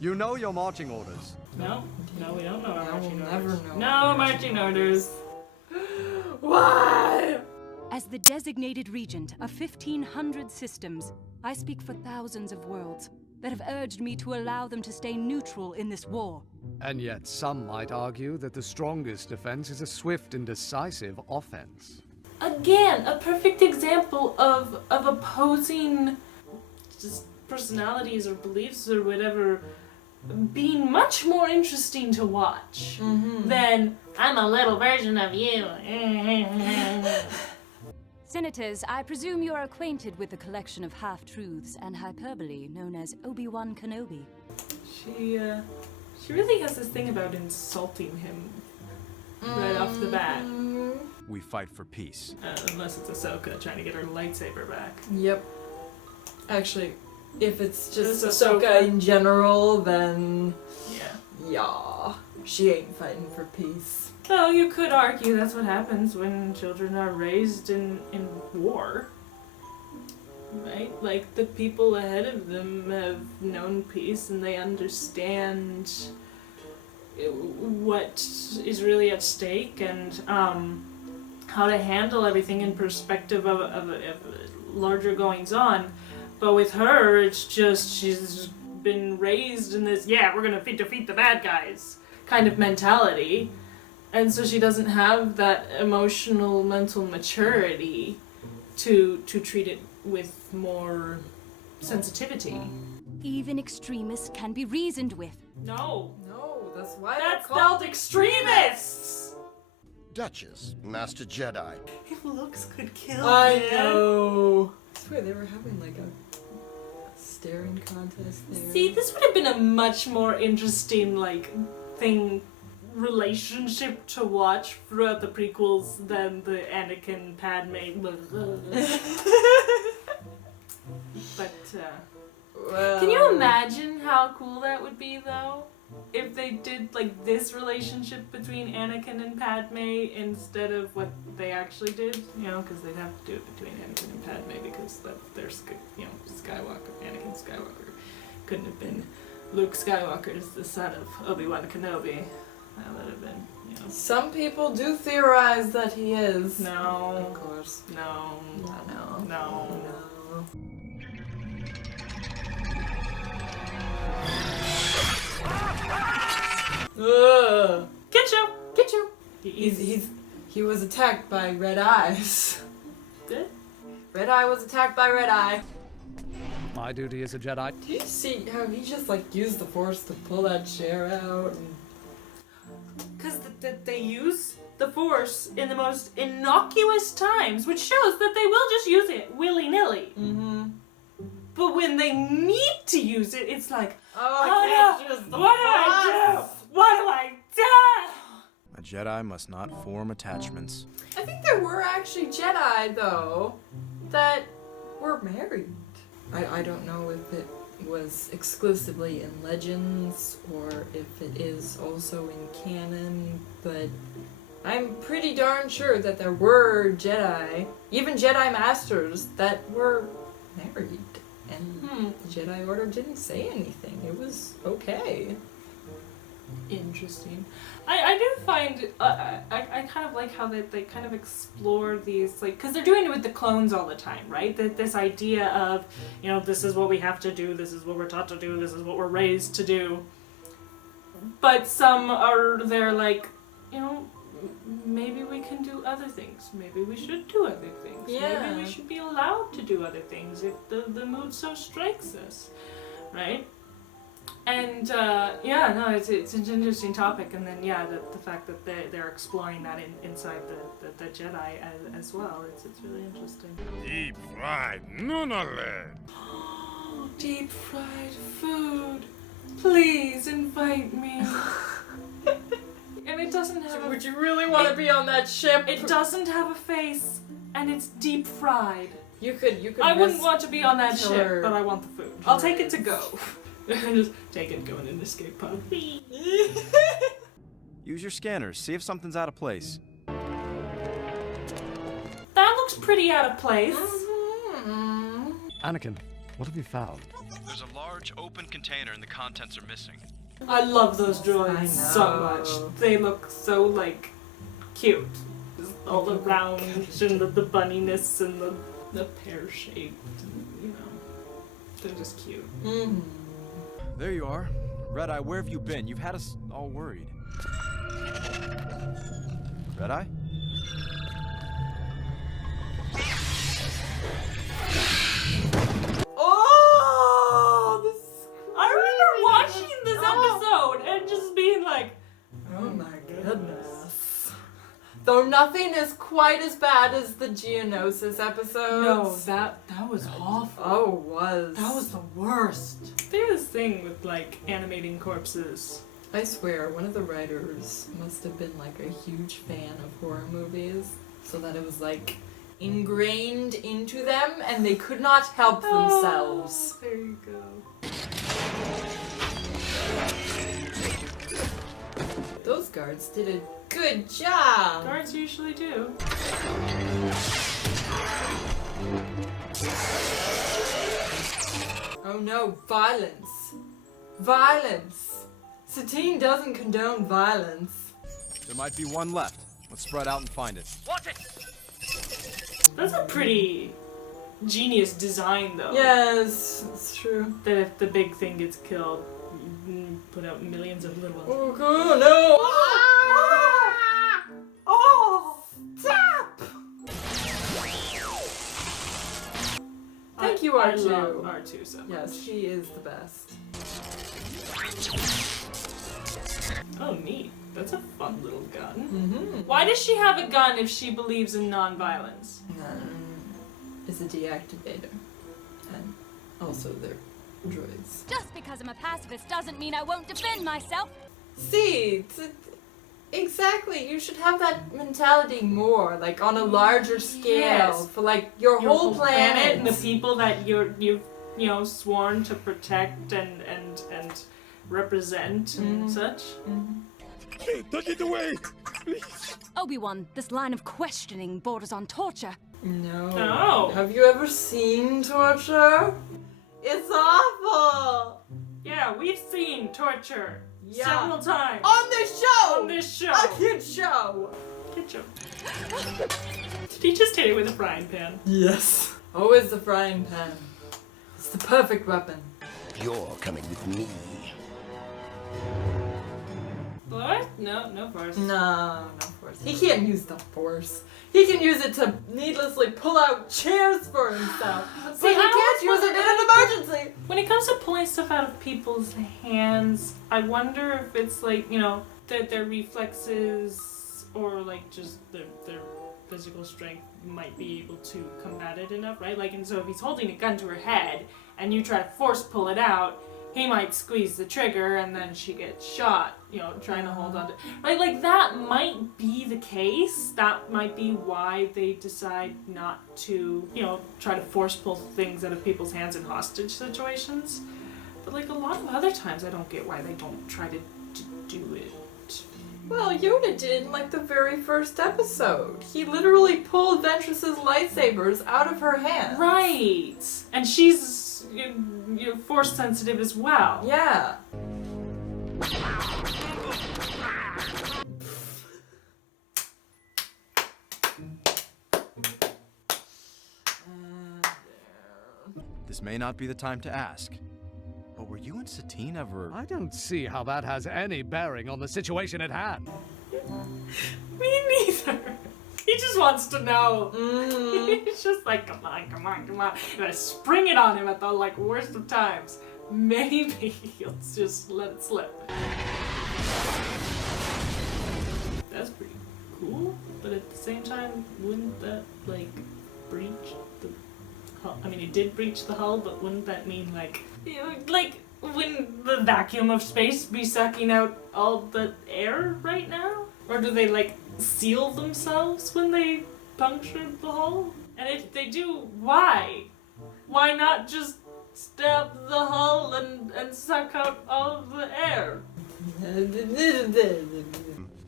You know your marching orders. No, we don't know our marching orders. Never know. No marching orders. Why? As the designated regent of 1,500 systems, I speak for thousands of worlds that have urged me to allow them to stay neutral in this war. And yet some might argue that the strongest defense is a swift and decisive offense. Again, a perfect example of opposing just personalities or beliefs or whatever being much more interesting to watch than I'm a little version of you. Senators, I presume you are acquainted with the collection of half-truths and hyperbole known as Obi-Wan Kenobi. She really has this thing about insulting him right off the bat. We fight for peace. Unless it's Ahsoka trying to get her lightsaber back. Yep. Actually, if it's just It's Ahsoka Ahsoka. in general, then Yeah. she ain't fighting for peace. Well, you could argue that's what happens when children are raised in war. Right? Like, the people ahead of them have known peace and they understand what is really at stake and how to handle everything in perspective of larger goings on. But with her, it's just she's been raised in this, we're gonna defeat the bad guys kind of mentality. And so she doesn't have that emotional, mental maturity to treat it with more sensitivity. Even extremists can be reasoned with. No, That's why that's they're called spelled extremists! Duchess, Master Jedi. If looks could kill I man. know. I swear they were having like a staring contest there. See, this would have been a much more interesting, relationship to watch throughout the prequels than the Anakin Padme. But, Well, can you imagine how cool that would be, though? If they did, this relationship between Anakin and Padme instead of what they actually did, because they'd have to do it between Anakin and Padme because they're, Skywalker, Anakin Skywalker couldn't have been Luke Skywalker's the son of Obi-Wan Kenobi. That would have been, some people do theorize that he is. No. Of course. No. No. No. Ugh. Get you! He was attacked by Red Eyes. Good? Red Eye was attacked by Red Eye. My duty as a Jedi. Do you see how he just used the Force to pull that chair out? Because they use the Force in the most innocuous times, which shows that they will just use it willy-nilly. Mm-hmm. But when they need to use it, it's like, Oh, no, what do I do? What do I do? A Jedi must not form attachments. I think there were actually Jedi, though, that were married. I don't know if it was exclusively in Legends or if it is also in canon, but I'm pretty darn sure that there were Jedi, even Jedi Masters, that were married. And the Jedi Order didn't say anything. It was okay. Interesting. I do find, I kind of like how they kind of explore these, because they're doing it with the clones all the time, right? This idea of, this is what we have to do, this is what we're taught to do, this is what we're raised to do. But some are, they're maybe we can do other things. Maybe we should do other things. Yeah. Maybe we should be allowed to do other things if the mood so strikes us, right? And it's an interesting topic. And then the fact that they're exploring that inside the Jedi as well. It's really interesting. Deep fried Nunale. Deep fried food. Please invite me. And it doesn't have. Would you really want to be on that ship? It doesn't have a face, and it's deep fried. You could. I wouldn't want to be on that ship, Killer but I want the food. I'll take it to go. Just take it, go in an escape pod. Use your scanners, see if something's out of place. That looks pretty out of place. Anakin, What have you found? There's a large open container and the contents are missing. I love those droids I so know. much. They look so, like, cute. Just all the round and the bunniness and the pear-shaped, and, you know. They're just cute. Mm. There you are. Red-Eye, where have you been? You've had us all worried. Red-Eye? Oh, this. I remember watching this episode and just being like, Oh my goodness. Though nothing is quite as bad as the Geonosis episodes. no, that was awful. Oh, it was. That was the worst. They have this thing with, like, animating corpses. I swear, one of the writers must have been like a huge fan of horror movies, so that it was like ingrained into them and they could not help themselves. There you go. Those guards did a good job. Guards usually do. Oh no, violence. Violence. Satine doesn't condone violence. There might be one left. Let's spread out and find it. That's a pretty genius design, though. Yes, it's true. That if the big thing gets killed, you put out millions of little ones. Oh god, no! Oh! Stop! Thank you, I R2. love R2 so much. Yes, she is the best. Oh, neat. That's a fun little gun. Mm-hmm. Why does she have a gun if she believes in non-violence? Is a deactivator. And also they're droids. Just because I'm a pacifist doesn't mean I won't defend myself. See, exactly. You should have that mentality more, like on a larger scale, Yes. for like your whole planet. And the people that you've sworn to protect and represent and such. Hey, take it away! Please! Obi-Wan, this line of questioning borders on torture. No. No. Have you ever seen torture? It's awful. Yeah, we've seen torture Yeah. several times On this show. on this show. A kid show. Good job. Did he just hit it with a frying pan? Yes. Always the frying pan. It's the perfect weapon. You're coming with me. What? No force. No force. He can't use the force. He can use it to needlessly pull out chairs for himself. See, But he I can't always use it in an emergency. When it comes to pulling stuff out of people's hands, I wonder if it's like, that their reflexes or like just their physical strength might be able to combat it enough, right? Like, and so if he's holding a gun to her head and you try to force pull it out, he might squeeze the trigger and then she gets shot, trying to hold on to, right? Like, that might be the case. That might be why they decide not to, try to force pull things out of people's hands in hostage situations. But like a lot of other times, I don't get why they don't try to do it. Well, Yoda did in like the very first episode. He literally pulled Ventress's lightsabers out of her hand. Right. And she's force sensitive as well. Yeah. This may not be the time to ask, but were you and Satine ever... I don't see how that has any bearing on the situation at hand. Me neither. He just wants to know. Mm. He's just like, come on. And I spring it on him at the worst of times. Maybe he'll just let it slip. That's pretty cool, but at the same time, wouldn't that breach the hull? I mean, it did breach the hull, but wouldn't that mean wouldn't the vacuum of space be sucking out all the air right now? Or do they seal themselves when they punctured the hull? And if they do, why? Why not just stab the hull and suck out all of the air?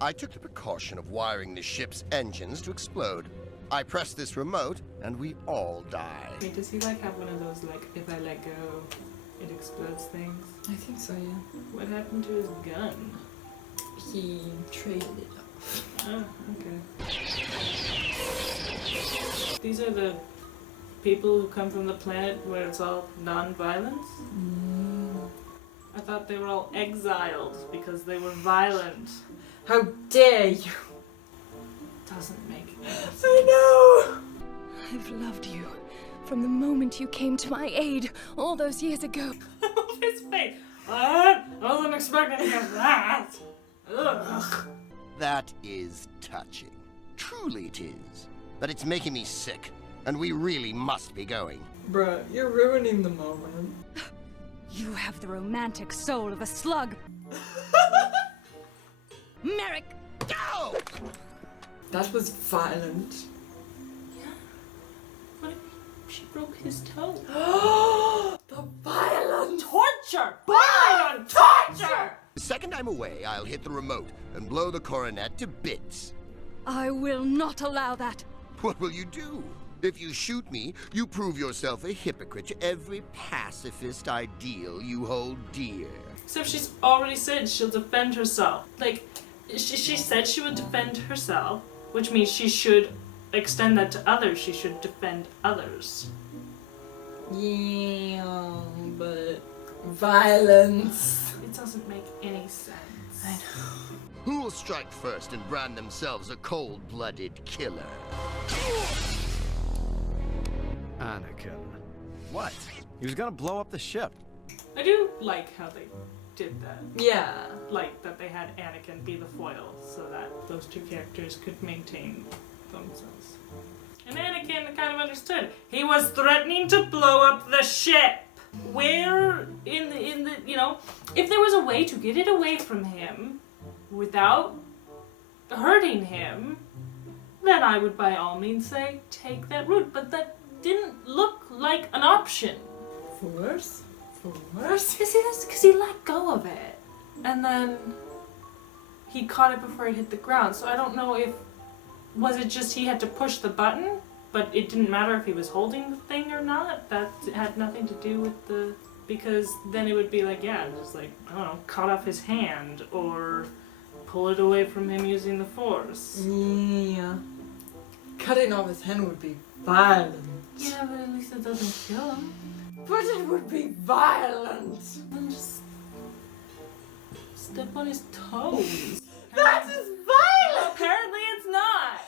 I took the precaution of wiring the ship's engines to explode. I press this remote, and we all die. Wait, does he like have one of those like if I let go, it explodes things? I think so, yeah. What happened to his gun? He traded it off. Oh, okay. These are the people who come from the planet where it's all non-violence? I thought they were all exiled because they were violent. How dare you! Doesn't make any sense. I know! I've loved you from the moment you came to my aid all those years ago. His face. I wasn't expecting that. Ugh. That is touching. Truly it is. But it's making me sick, and we really must be going. Bruh, you're ruining the moment. You have the romantic soul of a slug. Merrick! Go! That was violent. What if she broke his toe? The violence! Torture! Violent torture! The second I'm away, I'll hit the remote and blow the coronet to bits. I will not allow that. What will you do? If you shoot me, you prove yourself a hypocrite to every pacifist ideal you hold dear. So she's already said she'll defend herself. Like, she said she would defend herself, which means she should extend that to others. She should defend others. Yeah, but violence. It doesn't make any sense. I know. Who will strike first and brand themselves a cold-blooded killer? Anakin. What? He was gonna blow up the ship. I do like how they did that. Yeah. Like that they had Anakin be the foil so that those two characters could maintain themselves. And Anakin kind of understood. He was threatening to blow up the ship. Where in the you know, if there was a way to get it away from him without hurting him, then I would by all means say take that route. But that didn't look like an option. For worse? For worse? Because he let go of it. And then he caught it before it hit the ground. So I don't know if... Was it just he had to push the button, but it didn't matter if he was holding the thing or not? That had nothing to do with the... Because then it would be like, yeah, just like, I don't know, cut off his hand or pull it away from him using the Force. Yeah. Cutting off his hand would be violent. Yeah, but at least it doesn't kill him. But it would be violent. Then just step on his toes. That is violent! Apparently it's not.